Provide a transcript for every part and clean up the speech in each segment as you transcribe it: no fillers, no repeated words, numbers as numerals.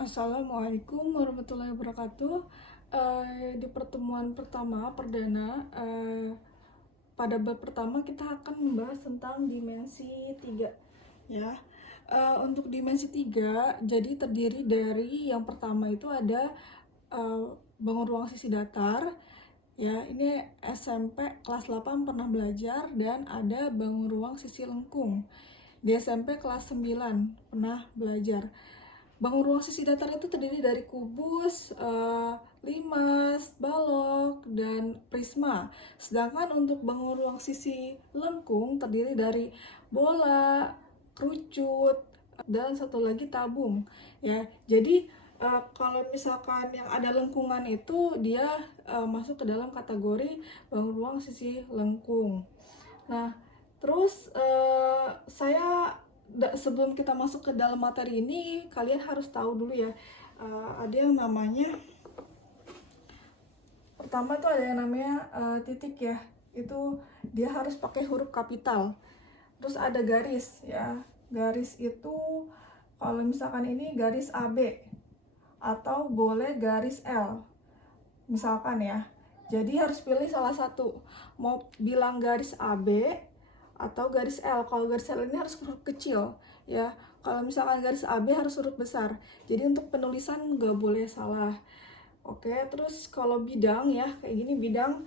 Assalamualaikum warahmatullahi wabarakatuh. Di pertemuan pertama perdana, pada bab pertama kita akan membahas tentang dimensi 3 ya. Untuk dimensi 3 jadi terdiri dari yang pertama itu ada bangun ruang sisi datar ya. Ini SMP kelas 8 pernah belajar, dan ada bangun ruang sisi lengkung di SMP kelas 9 pernah belajar. Bangun ruang sisi datar itu terdiri dari kubus, limas, balok, dan prisma. Sedangkan untuk bangun ruang sisi lengkung terdiri dari bola, kerucut, dan satu lagi tabung. Ya, jadi kalau misalkan yang ada lengkungan itu dia masuk ke dalam kategori bangun ruang sisi lengkung. Nah, terus sebelum kita masuk ke dalam materi ini, kalian harus tahu dulu ya, ada yang namanya, pertama tuh ada yang namanya titik ya, itu dia harus pakai huruf kapital. Terus ada garis ya, garis itu kalau misalkan ini garis AB atau boleh garis L misalkan ya. Jadi harus pilih salah satu, mau bilang garis AB atau garis L. Kalau garis L ini harus huruf kecil ya, kalau misalkan garis AB harus huruf besar. Jadi untuk penulisan nggak boleh salah. Oke, terus kalau bidang ya kayak gini, bidang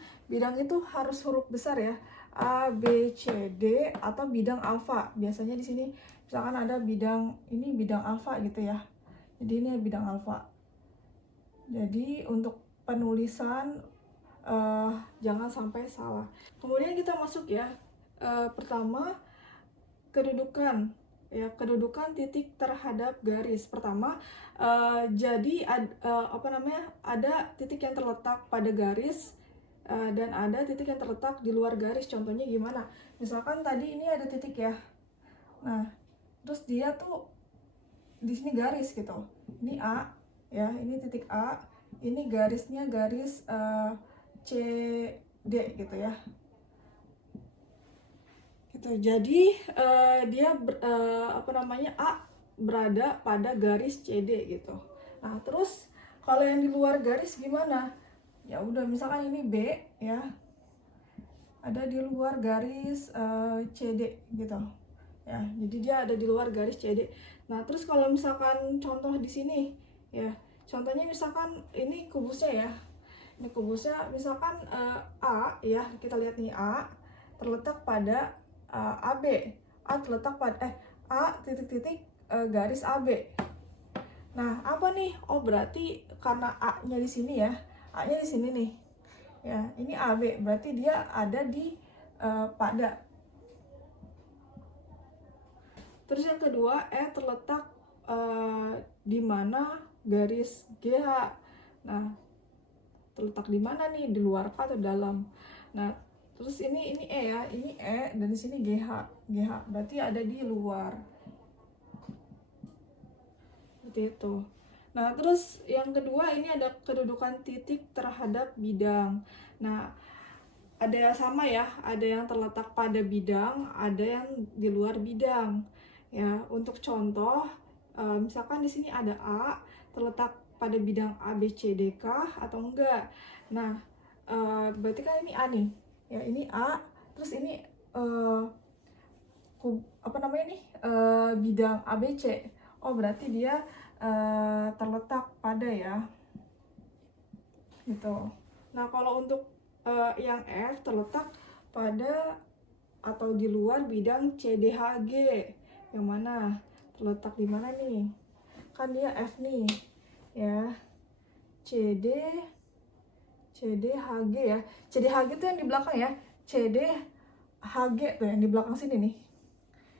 itu harus huruf besar ya, A B C D atau bidang alfa. Biasanya di sini misalkan ada bidang ini, bidang alfa gitu ya, jadi ini bidang alfa. Jadi untuk penulisan jangan sampai salah. Kemudian kita masuk ya, pertama kedudukan ya, kedudukan titik terhadap garis. Pertama, jadi ada titik yang terletak pada garis dan ada titik yang terletak di luar garis. Contohnya gimana? Misalkan tadi ini ada titik ya, nah terus dia tuh di sini garis gitu, ini A ya, ini titik A, ini garisnya garis CD gitu ya, gitu. Jadi dia A berada pada garis CD gitu. Nah terus kalau yang di luar garis gimana? Ya udah, misalkan ini B ya, ada di luar garis CD gitu ya, jadi dia ada di luar garis CD. Nah terus kalau misalkan contoh di sini ya, contohnya misalkan ini kubusnya ya, ini kubusnya misalkan A ya, kita lihat nih, A terletak pada AB, A terletak pada A titik-titik garis AB. Nah apa nih? Oh berarti karena A nya di sini ya, A nya di sini nih ya, ini AB berarti dia ada di pada. Terus yang kedua, terletak di mana garis GH. Nah, terletak di mana nih? Di luar atau dalam? Nah, terus ini E ya, ini E, dan di sini GH. GH berarti ada di luar. Seperti itu. Nah, terus yang kedua ini ada kedudukan titik terhadap bidang. Nah, ada yang sama ya, ada yang terletak pada bidang, ada yang di luar bidang. Ya, untuk contoh, misalkan di sini ada A terletak pada bidang ABCD kah atau enggak? Nah, berarti kan ini A nih. Ya, ini A, terus ini bidang ABC. Oh, berarti dia terletak pada ya. Gitu. Nah, kalau untuk yang F terletak pada atau di luar bidang CDHG. Yang mana? Terletak di mana nih? Kan dia F nih. Ya. CDHG ya. CDHG itu yang di belakang ya. CDHG tuh yang di belakang sini nih.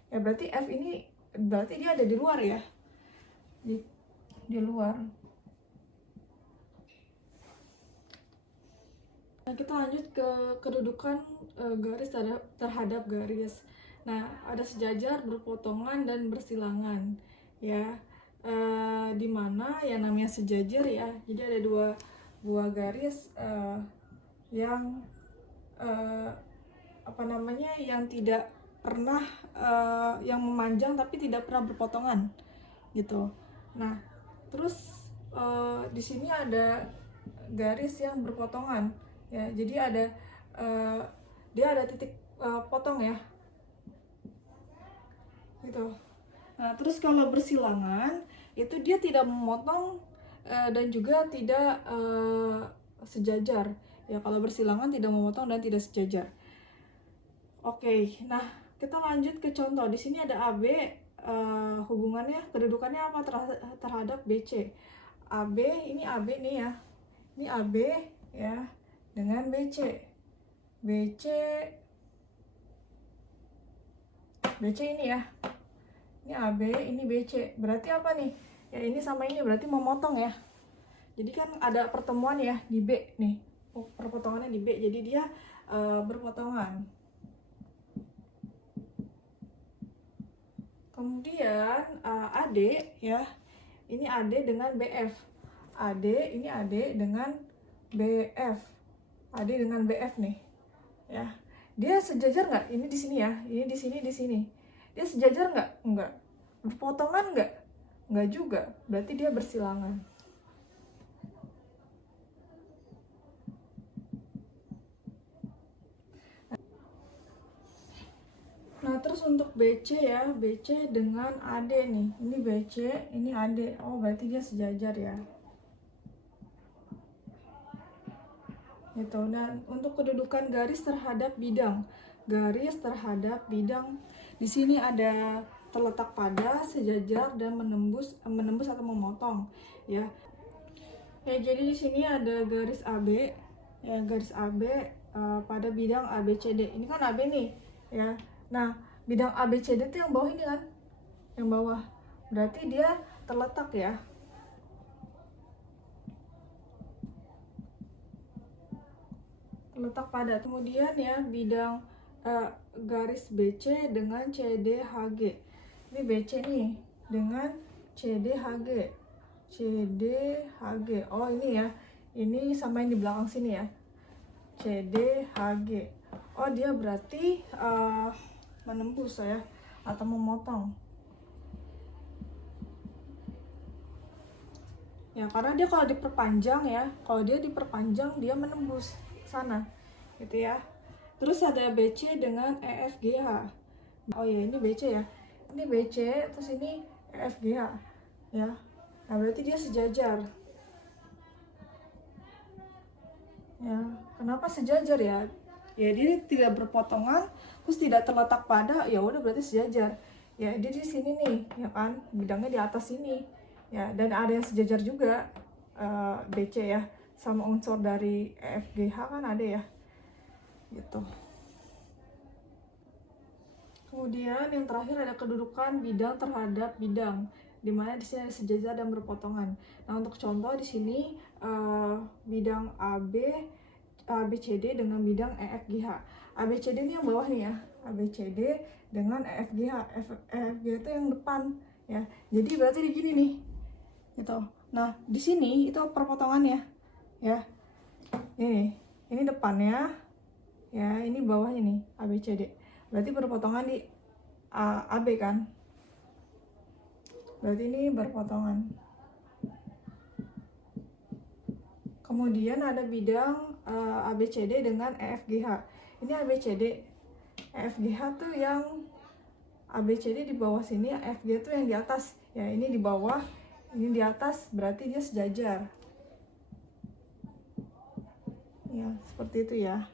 Ya berarti F ini berarti dia ada di luar ya. Di luar. Nah, kita lanjut ke kedudukan garis terhadap garis. Nah, ada sejajar, berpotongan, dan bersilangan ya. Di mana yang namanya sejajar ya, jadi ada dua buah garis yang yang tidak pernah yang memanjang tapi tidak pernah berpotongan gitu. Nah, Terus di sini ada garis yang berpotongan ya, jadi ada dia ada titik potong ya gitu. Nah terus kalau bersilangan itu dia tidak memotong dan juga tidak sejajar ya. Kalau bersilangan tidak memotong dan tidak sejajar. Oke, nah kita lanjut ke contoh. Di sini ada AB, hubungannya, kedudukannya apa terhadap BC. AB, ini AB nih ya, ini AB ya dengan BC. BC ini ya, ini AB, ini BC. Berarti apa nih? Ya ini sama ini berarti memotong ya. Jadi kan ada pertemuan ya di B nih, perpotongannya di B, jadi dia berpotongan. Kemudian AD ya, ini AD dengan BF. AD, ini AD dengan BF. AD dengan BF nih ya. Dia sejajar nggak? Ini di sini ya, ini di sini, di sini. Dia sejajar nggak? Enggak. Berpotongan nggak? Nggak juga. Berarti dia bersilangan. Nah terus untuk BC ya, BC dengan AD nih. Ini BC, ini AD. Oh berarti dia sejajar ya. Gitu. Dan untuk kedudukan garis terhadap bidang, garis terhadap bidang di sini ada terletak pada, sejajar, dan menembus atau memotong ya. Ya jadi di sini ada garis AB ya, garis AB pada bidang ABCD. Ini kan AB nih ya. Nah bidang ABCD itu yang bawah ini kan, yang bawah. Berarti dia terletak ya. Terletak pada. Kemudian ya bidang garis BC dengan CDHG. Ini BC nih dengan CDHG. CDHG. Oh ini ya. Ini sama yang di belakang sini ya. CDHG. Oh dia berarti menembus ya atau memotong. Ya karena dia kalau diperpanjang ya, kalau dia diperpanjang dia menembus sana gitu ya. Terus ada BC dengan EFGH. Oh ya ini BC ya, ini BC terus ini EFGH ya. Nah berarti dia sejajar ya. Kenapa sejajar ya? Ya dia tidak berpotongan terus tidak terletak pada, ya udah berarti sejajar ya. Dia di sini nih ya kan, bidangnya di atas sini ya, dan ada yang sejajar juga BC ya sama unsur dari EFGH kan ada ya gitu. Kemudian yang terakhir ada kedudukan bidang terhadap bidang, di mana di sini ada sejajar dan berpotongan. Nah untuk contoh di sini bidang AB ABCD dengan bidang EFGH. ABCD ini yang bawah nih ya, ABCD dengan EFGH. EFGH itu yang depan ya. Jadi berarti di gini nih gitu. Nah di sini itu perpotongannya ya. Ini depannya ya, ini bawahnya nih ABCD. Berarti berpotongan di AB kan. Berarti ini berpotongan. Kemudian ada bidang ABCD dengan EFGH. Ini ABCD. EFGH tuh yang ABCD di bawah sini, EFGH tuh yang di atas. Ya, ini di bawah, ini di atas, berarti dia sejajar. Ya, seperti itu ya.